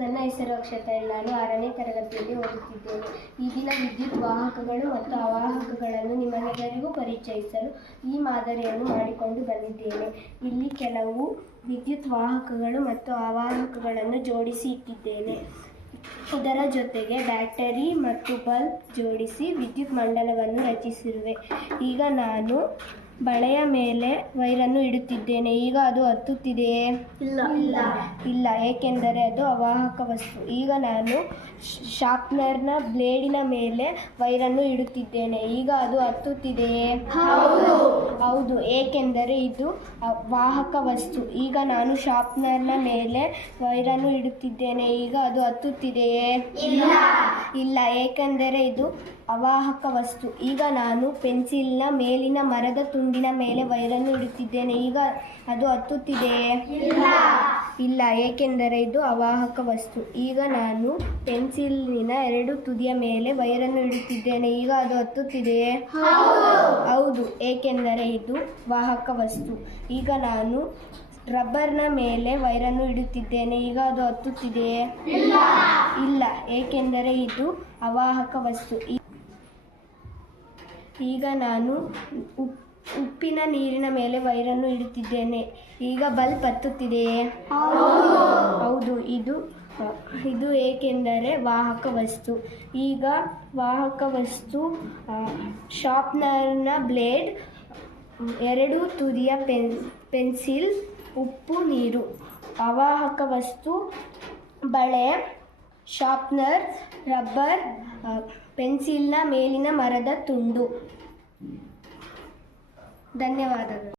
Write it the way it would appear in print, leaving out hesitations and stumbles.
ನನ್ನ ಹೆಸರು ಅಕ್ಷತಾ. ನಾನು 6ನೇ ತರಗತಿಯಲ್ಲಿ ಓದುತ್ತಿದ್ದೇನೆ. ಈ ದಿನ ವಿದ್ಯುತ್ ವಾಹಕಗಳು ಮತ್ತು ಅವಾಹಕಗಳನ್ನು ನಿಮಗೆಲ್ಲರಿಗೂ ಪರಿಚಯಿಸಲು ಈ ಮಾದರಿಯನ್ನು ಮಾಡಿಕೊಂಡು ಬಂದಿದ್ದೇನೆ. ಇಲ್ಲಿ ಕೆಲವು ವಿದ್ಯುತ್ ವಾಹಕಗಳು ಮತ್ತು ಅವಾಹಕಗಳನ್ನು ಜೋಡಿಸಿ ಇಟ್ಟಿದ್ದೇನೆ. ಇದರ ಜೊತೆಗೆ ಬ್ಯಾಟರಿ ಮತ್ತು ಬಲ್ಬ್ ಜೋಡಿಸಿ ವಿದ್ಯುತ್ ಮಂಡಲವನ್ನು ರಚಿಸಿರುವೆ. ಈಗ ನಾನು ಬಳೆಯ ಮೇಲೆ ವೈರನ್ನು ಇಡುತ್ತಿದ್ದೇನೆ. ಈಗ ಅದು ಹತ್ತುತ್ತಿದೆಯೇ? ಇಲ್ಲ, ಏಕೆಂದರೆ ಅದು ಅವಾಹಕ ವಸ್ತು. ಈಗ ನಾನು ಶಾರ್ಪ್ನರ್ನ ಬ್ಲೇಡಿನ ಮೇಲೆ ವೈರನ್ನು ಇಡುತ್ತಿದ್ದೇನೆ. ಈಗ ಅದು ಹತ್ತುತ್ತಿದೆಯೇ? ಹೌದು, ಏಕೆಂದರೆ ಇದು ವಾಹಕ ವಸ್ತು. ಈಗ ನಾನು ಶಾರ್ಪ್ನರ್ನ ಮೇಲೆ ವೈರನ್ನು ಇಡುತ್ತಿದ್ದೇನೆ. ಈಗ ಅದು ಹತ್ತುತ್ತಿದೆಯೇ? ಇಲ್ಲ, ಏಕೆಂದರೆ ಇದು ಅವಾಹಕ ವಸ್ತು. ಈಗ ನಾನು ಪೆನ್ಸಿಲ್ನ ಮೇಲಿನ ಮರದ ತುಂಡಿನ ಮೇಲೆ ವೈರನ್ನು ಇಡುತ್ತಿದ್ದೇನೆ. ಈಗ ಅದು ಹತ್ತುತ್ತಿದೆಯೇ? ಇಲ್ಲ, ಏಕೆಂದರೆ ಇದು ಅವಾಹಕ ವಸ್ತು. ಈಗ ನಾನು ಪೆನ್ಸಿಲಿನ 2 ತುದಿಯ ಮೇಲೆ ವೈರನ್ನು ಇಡುತ್ತಿದ್ದೇನೆ. ಈಗ ಅದು ಹತ್ತುತ್ತಿದೆಯೇ? ಹೌದು, ಏಕೆಂದರೆ ಇದು ವಾಹಕ ವಸ್ತು. ಈಗ ನಾನು ರಬ್ಬರ್ನ ಮೇಲೆ ವೈರನ್ನು ಇಡುತ್ತಿದ್ದೇನೆ. ಈಗ ಅದು ಹತ್ತುತ್ತಿದೆಯೇ? ಇಲ್ಲ, ಏಕೆಂದರೆ ಇದು ಅವಾಹಕ ವಸ್ತು. ಈಗ ನಾನು ಉಪ್ಪಿನ ನೀರಿನ ಮೇಲೆ ವೈರನ್ನು ಇಡುತ್ತಿದ್ದೇನೆ. ಈಗ ಬಲ್ಬ್ ಹತ್ತುತ್ತಿದೆಯೇ? ಹೌದು, ಇದು ಏಕೆಂದರೆ ವಾಹಕ ವಸ್ತು. ಈಗ ವಾಹಕ ವಸ್ತು ಶಾರ್ಪ್ನರ್ನ ಬ್ಲೇಡ್, 2 ತುದಿಯ ಪೆನ್ಸಿಲ್, ಉಪ್ಪು, ನೀರು. ಅವಾಹಕ ವಸ್ತು ಬಳೆ, ಶಾರ್ಪ್ನರ್, ರಬ್ಬರ್, ಪೆನ್ಸಿಲ್ನ ಮೇಲಿನ ಮರದ ತುಂಡು. ಧನ್ಯವಾದಗಳು.